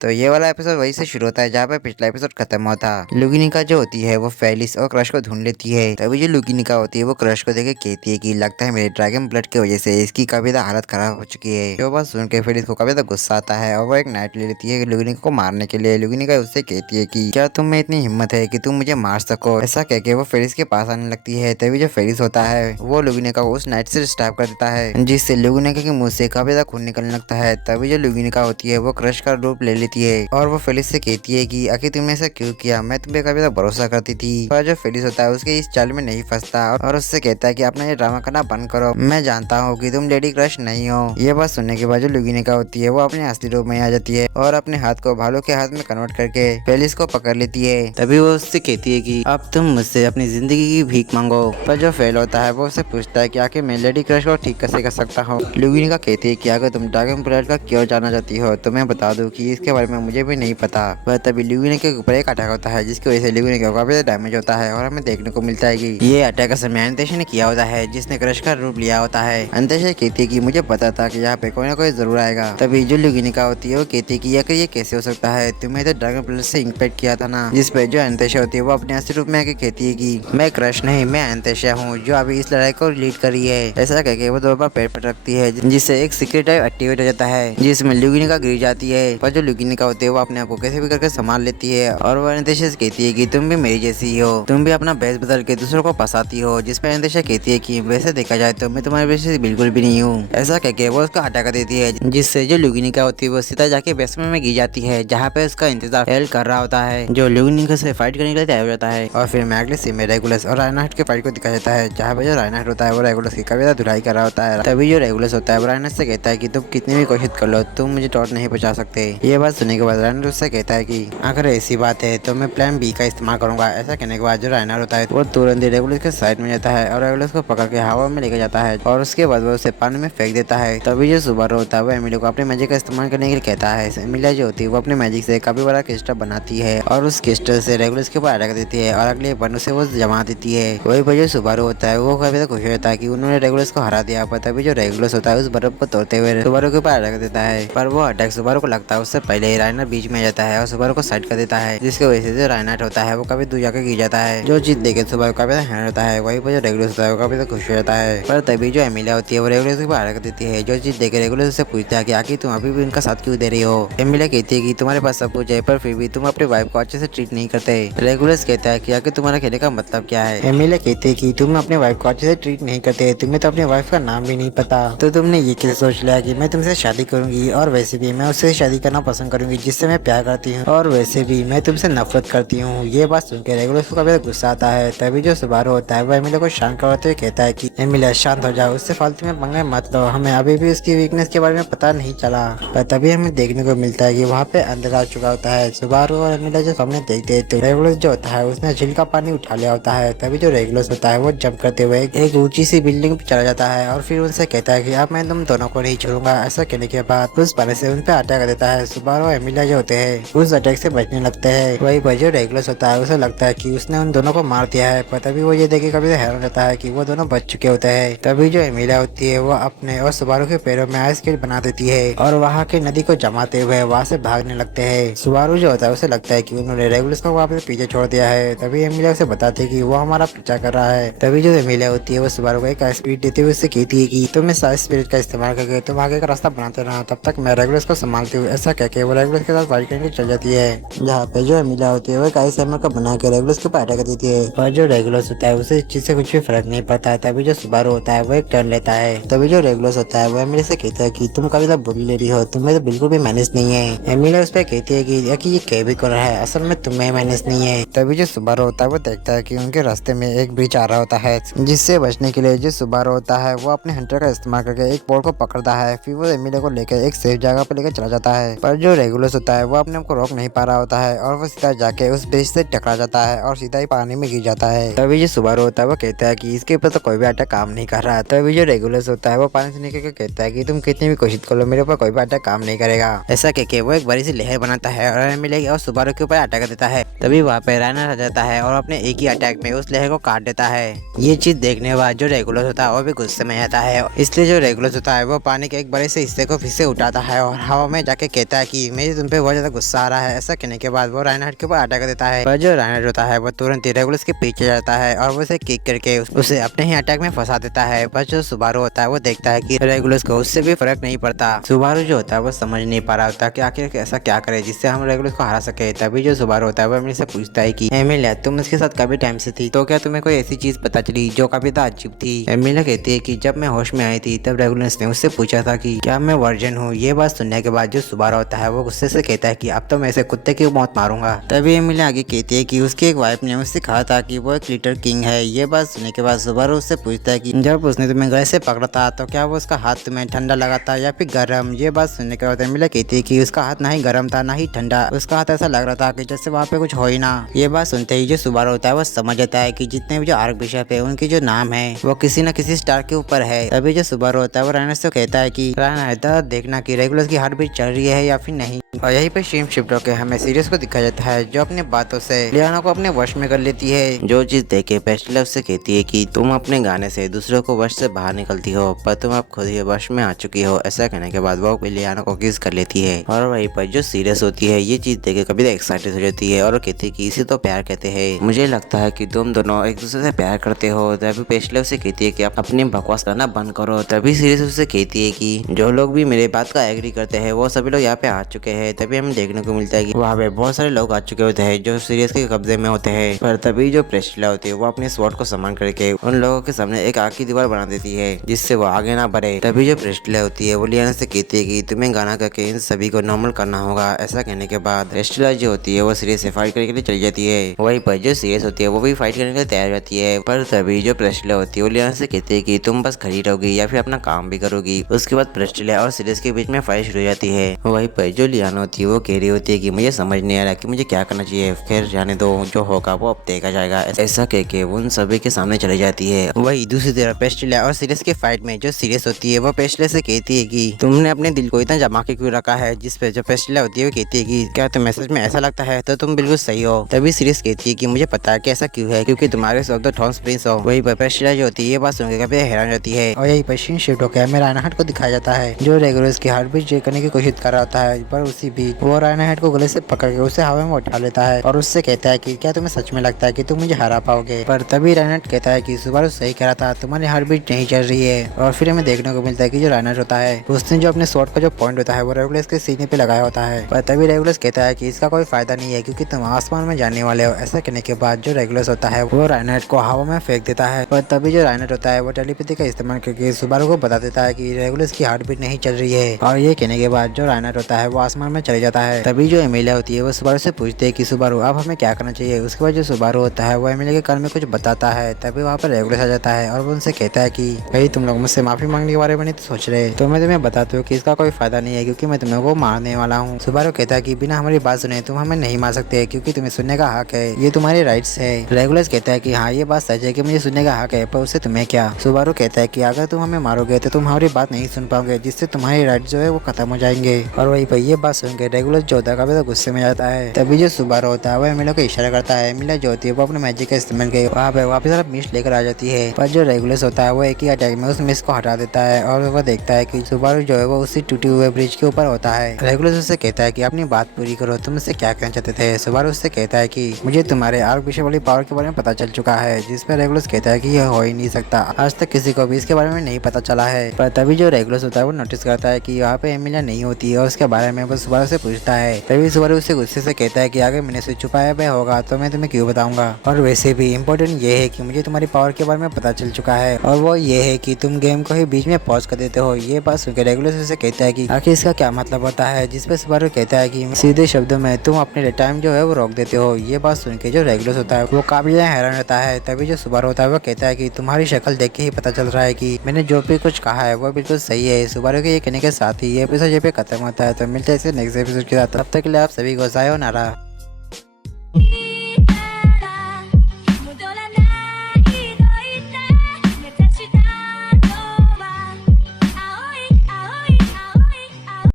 तो ये वाला एपिसोड वहीं से शुरू होता है जहाँ पे पिछला एपिसोड खत्म हुआ था। लुगिनिका जो होती है वो फेलिस और क्रश को ढूंढ लेती है। तभी जो लुगिनिका होती है वो क्रश को देख के कहती है कि लगता है मेरे ड्रैगन ब्लड की वजह से इसकी काफी ज्यादा हालत खराब हो चुकी है। जो बात सुन के फेलिस को काफी ज्यादा गुस्सा आता है और वो एक नाइट ले लेती है लुगिनिका को मारने के लिए। लुगिनिका उससे कहती है कि क्या तुम में इतनी हिम्मत है कि तुम मुझे मार सको। ऐसा कह के वो फेलिस के पास आने लगती है। तभी जो फेलिस होता है वो लुगिनिका को उस नाइट से स्टैब कर देता है, जिससे लुगिनिका के मुंह से काफी ज्यादा खून निकलने लगता है। तभी जो लुगिनिका होती है वो क्रश का रूप ले लेती है और वो फेलिस से कहती है कि आखिर तुमने ऐसा क्यों किया, मैं तुम पे काफी ज्यादा भरोसा करती थी। पर जो फेलिस होता है उसके इस चाल में नहीं फंसता और उससे कहता है कि अपना ये ड्रामा करना बंद करो, मैं जानता हूँ कि तुम लेडी क्रश नहीं हो। ये बात सुनने के बाद जो लुगिनिका होती है वो अपने असली रूप में आ जाती है और अपने हाथ को भालू के हाथ में कन्वर्ट करके फेलिस को पकड़ लेती है। तभी वो उससे कहती है कि अब तुम मुझसे अपनी जिंदगी की भीख मांगो। पर जो फेल होता है वो उससे पूछता है कि आखिर मैं लेडी क्रश को ठीक कैसे कर सकता हूँ। लुगिनिका कहती है कि अगर तुम ड्रैगन ब्लड का क्यों जानना चाहती हो तो मैं बता दूं कि इसके बारे में मुझे भी नहीं पता। पर तभी लुगिनिका के ऊपर एक अटैक होता है जिसकी वजह से लुगिनिका को काफी डैमेज होता है और हमें देखने को मिलता है कि ये अटैक असल में अंतेशा ने किया होता है, जिसने क्रश का रूप लिया होता है। अंतेशा कहती है कि मुझे पता था कि यहाँ पे कोई ना कोई जरूर आएगा। तभी जो लुगिनिका होती है वो कहती है कि आखिर ये कैसे हो सकता है, तुम्हें तो ड्रैगन ब्लड से इंस्पेक्ट किया था ना। जिस पे जो अंतेशा होती है वो अपने असली रूप में आके कहती है कि मैं क्रश नहीं, मैं अंतेशा हूँ जो अभी इस लड़ाई को लीड कर रही है। ऐसा कहके वो दोनों पेड़ पर रखती है जिससे एक सीक्रेट ड्राइव एक्टिवेट हो जाता है जिसमें लुगिनिका गिर जाती है। पर जो लुगिनिका होती है वो अपने आप को कैसे भी करके संभाल लेती है और वो अंतेशा से कहती है कि तुम भी मेरी जैसी हो, तुम भी अपना बेस बदल के दूसरों को फंसाती हो। जिसपे अंतेशा कहती है कि वैसे देखा जाए तो मैं तुम्हारे वैसे बिल्कुल भी नहीं हूँ। ऐसा कहके वो उसको हटा कर देती है जिससे जो लुगिनिका होती है वो सीधा जाके बेसमेंट में गिर जाती है जहाँ पे उसका इंतजार फेल कर रहा होता है जो लुगिनिका से फाइट करने के लिए तैयार हो जाता है। और फिर मैग्नेस में रेगुलस और राइनहार्ट के फाइट को दिखाया जाता है जहाँ पे जो राइनहार्ट होता है वो रेगुलस की काफी ज्यादा धुलाई कर रहा होता है। तभी जो रेगुलस होता है वो राइनहार्ट से कहता है कि तुम कितनी भी कोशिश कर लो तुम मुझे टॉर्च नहीं पहुंचा सकते। ये बात सुनने के बाद राइनहार्ट उससे कहता है कि अगर ऐसी बात है तो मैं प्लान बी का इस्तेमाल करूंगा। ऐसा कहने के बाद जो राइनहार्ट होता है वो तुरंत ही रेगुलस के साइड में जाता है और रेगुलस को पकड़ के हवा में लेकर जाता है और उसके बाद वो उसे पानी में फेंक देता है। तभी जो सुबारू होता है वो एमिलिया को अपने मैजिक का इस्तेमाल करने के लिए कहता है। एमिलिया जो होती है वो अपने मैजिक से काफी बड़ा क्रिस्टल बनाती है और उस क्रिस्टल से रेगुलस के ऊपर अटैक देती है और अगले बन से वो जमा देती है। वही पर जो सुबारू होता है वो काफी खुश होता है कि उन्होंने रेगुलस को हरा दिया। पर तभी जो रेगुलस होता है उस बर्फ को तोड़ते हुए सुबारू के ऊपर अटैक देता है। पर वो अटैक सुबारू को लगता है उससे पहले ही राइनहार्ट बीच में आ जाता है और सुबारू को साइड कर देता है जिसकी वजह से जो राइनहार्ट होता है वो काफी दूर जाकर गिर जाता है। जो जीत देखे सुबारू काफी हैरान होता है। वही पर जो रेगुलस होता है वो काफी खुश हो जाता है। पर तभी जो एमिलिया होती है वो रेगुलस के ऊपर अटैक देती है। जो जीत देखे रेगुलस उससे पूछता है कि आखिर तुम अभी भी उनका साथ क्यों दे रही हो। एमिलिया कहती है कि तुम्हारे पास सब कुछ है पर फिर भी तुम अपने वाइफ को अच्छे से ट्रीट नहीं करते। रेगुलस कहता है कि आखिर तुम्हारा कहने का मतलब क्या है। एमिलिया कहती है कि तुम अपने वाइफ को अच्छे से ट्रीट नहीं करते, तुम्हें तो अपने वाइफ का नाम भी नहीं पता, तो तुमने ये कैसे सोच लिया कि मैं तुमसे शादी करूंगी। और वैसे भी मैं उससे शादी करना पसंद करूंगी जिससे मैं प्यार करती हूँ, और वैसे भी मैं तुमसे नफरत करती हूँ। ये बात सुनकर रेगुलस को काफी गुस्सा आता है। तभी जो सुबारू होता है वो एमिलिया को शांत करवाते हुए कहता है कि एमिलिया शांत हो जाओ, उससे फालतू में पंगे मत लो, हमें अभी भी उसकी वीकनेस के बारे में पता नहीं चला। पर तभी हमें देखने को मिलता है कि वहाँ पे अंधेरा आ चुका होता है। सुबारू और एमिलिया जो सामने देखते हैं तो रेगुलस जो होता है उसने झील का पानी उठा लिया होता है। तभी जो रेगुलस होता है वो जंप करते हुए एक ऊंची सी बिल्डिंग पे चला जाता है और फिर उनसे कहता है कि अब मैं तुम दोनों को नहीं छोड़ूंगा। ऐसा कहने के बाद उस पानी से उन पे अटैक कर देता है। सुबारू और एमिलिया जो होते हैं उस अटैक से बचने लगते हैं। वही पर जो रेगुलस होता है उसे लगता है कि उसने उन दोनों को मार दिया है। पर तभी वो ये देखे कभी हैरान रहता है कि वो दोनों बच चुके होते हैं। तभी जो एमिलिया होती है वो अपने और सुबारू के पैरों में आइस स्केट बना देती है और वहाँ के नदी को जमाते हुए वहाँ से भागने लगते हैं। सुबारू जो होता है उसे लगता है कि उन्होंने रेगुलस को वापस पीछे छोड़ दिया है। तभी एमिलिया उसे बताती है कि वो हमारा पीछा कर रहा है। तभी जो एमिलिया होती है वो सुबारू को एक स्पीड देते हुए उससे कहती है कि तुम इस स्पिरिट का इस्तेमाल करके तुम आगे का रास्ता बनाते रहना, तब तक मैं रेगुलस को संभालती हूँ। ऐसा कहकर वो रेगुलस के साथ फाइट करने चल जाती है जहाँ पे जो एमिलिया होती है वो एक आइस हैमर को बना के रेगुलस के ऊपर अटैक कर देती है। और जो रेगुलस होता है उसे इस चीज से कुछ भी फर्क नहीं पड़ता है। तभी जो सुबारू होता है वो एक टर्न लेता है। तभी जो रेगुलस होता है वो एमिलिया से कहता है कि तुम कभी तक बुरी ले रही हो, तुम्हें तो बिल्कुल भी मैनेज नहीं है। एमिलिया उस पर कहती है कि ये केबी कौन है, असल में तुम्हें मैनेज नहीं है। तभी जो सुबारू होता है वो देखता है कि उनके रास्ते में एक ब्रिज आ रहा होता है जिससे बचने के लिए जो सुबारू होता है वो अपने हंटर का इस्तेमाल करके एक पोल को पकड़ता है। फिर वो एमिलिया को लेकर एक सेफ जगह पर लेकर चला जाता है। पर जो रेगुलस होता है वो अपने आप को रोक नहीं पा रहा होता है और वो सीधा जाके उस ब्रिज से टकरा जाता है और सीधा ही पानी में गिर जाता है। तभी जो सुबारू होता है वो कहता है कि इसके ऊपर तो कोई भी अटैक काम नहीं कर रहा। तभी जो रेगुलस होता है वो पानी से निकल के कहता है कि तुम कितनी भी कोशिश कर लो मेरे ऊपर कोई भी अटैक काम नहीं करेगा। ऐसा कहके वो एक बड़ी सी लहर बनाता है और एमिलिया और सुबारू के ऊपर अटैक कर देता है। तभी वहाँ पे राइनहार्ट आ जाता है और अपने एक ही अटैक में उस लहर को काट देता है। ये चीज देखने के बाद जो रेगुलस होता है वो भी गुस्से में आता है, इसलिए जो रेगुलस होता है वो पानी के एक बड़े से हिस्से को फिर से उठाता है और हवा में जाके कहता है कि मुझे तुम पे बहुत ज्यादा गुस्सा आ रहा है। ऐसा कहने के बाद वो राइनहार्ड के ऊपर अटैक कर देता है, पर जो राइनहार्ड होता है वो तुरंत ही रेगुलस के पीछे जाता है और वो उसे किक करके उसे अपने ही अटैक में फंसा देता है। पर जो सुबारू होता है वो देखता है कि रेगुलस को उससे भी फर्क नहीं पड़ता। सुबारू जो होता है वो समझ नहीं पा रहा होता कि आखिर ऐसा क्या करे जिससे हम रेगुलस को हरा सके। तभी जो सुबारू होता है वो एमिली से पूछता है कि एमिलिया तुम उसके साथ काफी टाइम से थी, तो क्या तुम्हें कोई ऐसी चीज पता चली जो काफी अजीब थी। एमिलिया कहती है कि जब मैं होश में आई थी तब रेगुलस ने उससे पूछा था कि क्या मैं वर्जिन हूँ। ये बात सुनने के बाद जो सुबारू होता है वो गुस्से से कहता है कि अब तो मैं इसे कुत्ते की मौत मारूंगा। तभी एमिलिया आगे कहती है कि उसकी एक वाइफ ने उससे कहा था कि वो एक लिटर किंग है। ये बात सुनने के बाद सुबारू उससे पूछता है कि जब उसने तुम्हें गले से पकड़ा था तो क्या वो उसका हाथ तुम्हें ठंडा लगा था या फिर गर्म। ये बात सुनने के बाद एमिलिया कहती है कि उसका हाथ ना ही गर्म था ना ही ठंडा, उसका हाथ ऐसा लग रहा था कि जैसे वहाँ पे कुछ हो ही ना। ये बात सुनते ही जो सुबारू होता है वो समझ जाता है कि जितने भी जो आर्क बिशप है उनके जो नाम है वो किसी न किसी स्टार के ऊपर है। तभी जो सुबारू होता है वो राइनहार्ड से कहता है कि राइनहार्ड देखना कि रेगुलस की हार्ट बीट चल रही है या फिर नहीं। और यहीं पे शिफ्ट होकर हमें सीरियस को दिखाया जाता है जो अपने बातों से लियाना को अपने वश में कर लेती है। जो चीज देखे पेस्टेला उससे कहती है कि तुम अपने गाने से दूसरों को वश से बाहर निकलती हो, पर तुम अब खुद ही वश में आ चुकी हो। ऐसा कहने के बाद वो लियाना को किस कर लेती है और वहीं पर जो सीरियस होती है ये चीज देखे कभी एक्साइटेड हो जाती है और कहती है कि इसे तो प्यार कहते हैं। मुझे लगता है कि तुम दोनों एक दूसरे से प्यार करते हो। तभी पेस्टेला उसे कहती है कि आप अपनी बकवास करना बंद करो। तभी सीरियस उससे कहती है कि जो लोग भी मेरे बात का एग्री करते हैं वो सभी लोग यहाँ पे आ चुके हैं। तभी हमें देखने को मिलता है कि वहाँ पे बहुत सारे लोग आ चुके होते हैं जो सीरियस के कब्जे में होते हैं। पर तभी जो प्रेस्टिला होती है वो अपने स्वॉर्ड को सम्मान करके उन लोगों के सामने एक आग की दीवार बना देती है जिससे वो आगे ना बढ़े। तभी जो प्रेस्टिला होती है वो लियाना से कहती है कि तुम्हें गाना करके इन सभी को नॉर्मल करना होगा। ऐसा कहने के बाद प्रेस्टिला जो होती है वो सीरियस से फाइट करने के लिए चली जाती है। वहीं पर जो सीरियस होती है वो भी फाइट करने के लिए तैयार हो जाती है। पर तभी जो प्रेस्टिला होती है वो लियाना से कहती है कि तुम बस खड़ी रहोगी या फिर अपना काम भी करोगी। उसके बाद प्रेस्टिला और सीरियस के बीच में फाइट शुरू हो जाती है। वहीं पर जो लियाना होती है वो कह रही होती है कि मुझे समझ नहीं आ रहा कि मुझे क्या करना चाहिए, खैर जाने दो, जो होगा वो अब देखा जाएगा। ऐसा कह के वो उन सभी के सामने चली जाती है। वही दूसरी तरफ पेस्टिला और सीरियस के फाइट में जो सीरियस होती है वो पेस्टिला से कहती है कि तुमने अपने दिल को इतना जमा के क्यों रखा है। जिस पे जो पेस्टिला होती है वो कहती है कि क्या तुम्हें सच में ऐसा लगता है तो तुम बिल्कुल सही हो। तभी सीरियस कहती है कि मुझे पता है कि ऐसा क्यों है, क्योंकि तुम्हारे सब तो थॉर्न्स प्रिंस हो। वही पर पेस्टिला जो होती है ये बात सुनकर काफी हैरान जाती है और यही पर शिफ्ट होकर हमें राइनहार्ड को दिखाया जाता है जो रेगुलस की हार्ट बीट चेक करने की कोशिश कर रहा होता है। पर उसी बीच वो राइनहार्ड को गले से पकड़ के उसे हवा में उठा लेता है और उससे कहता है कि क्या तुम्हें सच में लगता है कि तुम मुझे हरा पाओगे। पर तभी राइनहार्ड कहता है कि सुबारू सही कह रहा था, तुम्हारी हार्ट बीट नहीं चल रही है। और फिर हमें देखने को मिलता है कि जो राइनहार्ड होता है उसने जो अपने स्वॉर्ड का जो पॉइंट होता है वो रेगुलस के सीने पे लगाया होता है। पर तभी रेगुलस कहता है कि इसका कोई फायदा नहीं है क्योंकि तुम आसमान में जाने वाले हो। ऐसा कहने के बाद जो रेगुलस होता है वो राइनहार्ड को हवा में फेंक देता है। पर तभी जो राइनहार्ड होता है वो टेलीपैथी का इस्तेमाल करके सुबारू को बता देता है कि रेगुलस की हार्ट बीट नहीं चल रही है। और ये कहने के बाद जो राइनहार्ड होता है वो आसमान में चले जाता है। तभी जो एमिलिया होती है वो सुबारू से पूछती है कि सुबारू अब हमें क्या करना चाहिए। उसके बाद जो सुबारू होता है वो एमिलिया के कान में कुछ बताता है। तभी वहाँ पर रेगुलस आ जाता है और वो उनसे कहता है कि भाई तुम लोग मुझसे माफी मांगने के बारे में नहीं तो सोच रहे, तो मैं तुम्हें बताती हूँ कि इसका कोई फायदा नहीं है क्योंकि मैं तुम्हें को मारने वाला हूँ। सुबारू कहता है कि बिना हमारी बात सुने तुम हमें नहीं मार सकते क्योंकि तुम्हें सुनने का हक है, ये तुम्हारे राइट्स है। रेगुलस कहता है कि हाँ ये बात सच है कि मुझे सुनने का हक है, पर उससे तुम्हें क्या। सुबारू कहता है कि अगर तुम हमें मारोगे तो तुम हमारी बात नहीं सुन पाओगे जिससे तुम्हारे राइट जो है वो खत्म हो जाएंगे। और वही पर ये बात सुनकर रेगुलस जो होता है काफी गुस्से में जाता है। तभी जो सुबारू होता है वो एमिलिया को इशारा करता है। एमिलिया जो होती है वो अपने मैजिक का इस्तेमाल करके वहाँ पे वापस अपना मिस लेकर आ जाती है। पर जो रेगुलस होता है वो एक ही अटैक में उस मिस को हटा देता है और वो देखता है कि सुबारू जो है वो उसी टूटे हुए ब्रिज के ऊपर होता है। रेगुलस उससे कहता है कि अपनी बात पूरी करो, तुम उससे क्या कहना चाहते थे। सुबारू उससे कहता है कि मुझे तुम्हारे आर्क बिशप वाली पावर के बारे में पता चल चुका है। जिस पर रेगुलस कहता है कि यह हो ही नहीं सकता, आज तक किसी को भी इसके बारे में नहीं पता चला है। पर तभी जो रेगुलस होता है वो नोटिस करता है कि यहाँ पे एमिलिया नहीं होती है और उसके बारे में वो सुबारू से पूछता है। तभी सुबारू उससे गुस्से से कहता है कि अगर मैंने उसे छुपाया हुआ होगा तो मैं तुम्हें क्यों बताऊंगा। और वैसे भी इम्पोर्टेंट ये है कि मुझे तुम्हारी पावर के बारे में पता चल चुका है और वो ये है कि तुम गेम को ही बीच में पॉज कर देते हो। ये बात सुनकर रेगुलस उसे कहता है कि आखिर इसका क्या मतलब होता है। जिस पे सुबारू कहता है कि सीधे शब्दों में तुम अपने टाइम जो है वो रोक देते हो। ये बात सुन के जो रेगुलस होता है वो काफी हैरान होता है। तभी जो सुबारू होता है वो कहता है कि तुम्हारी शक्ल देख के ही पता चल रहा है कि मैंने जो भी कुछ कहा है वो बिल्कुल सही है। सुबारू के ये कहने के साथ ही ये एपिसोड ये पे खत्म होता है। तो मिलते हैं नेक्स्ट एपिसोड के साथ, तब तक के लिए आप सभी को सायोनारा।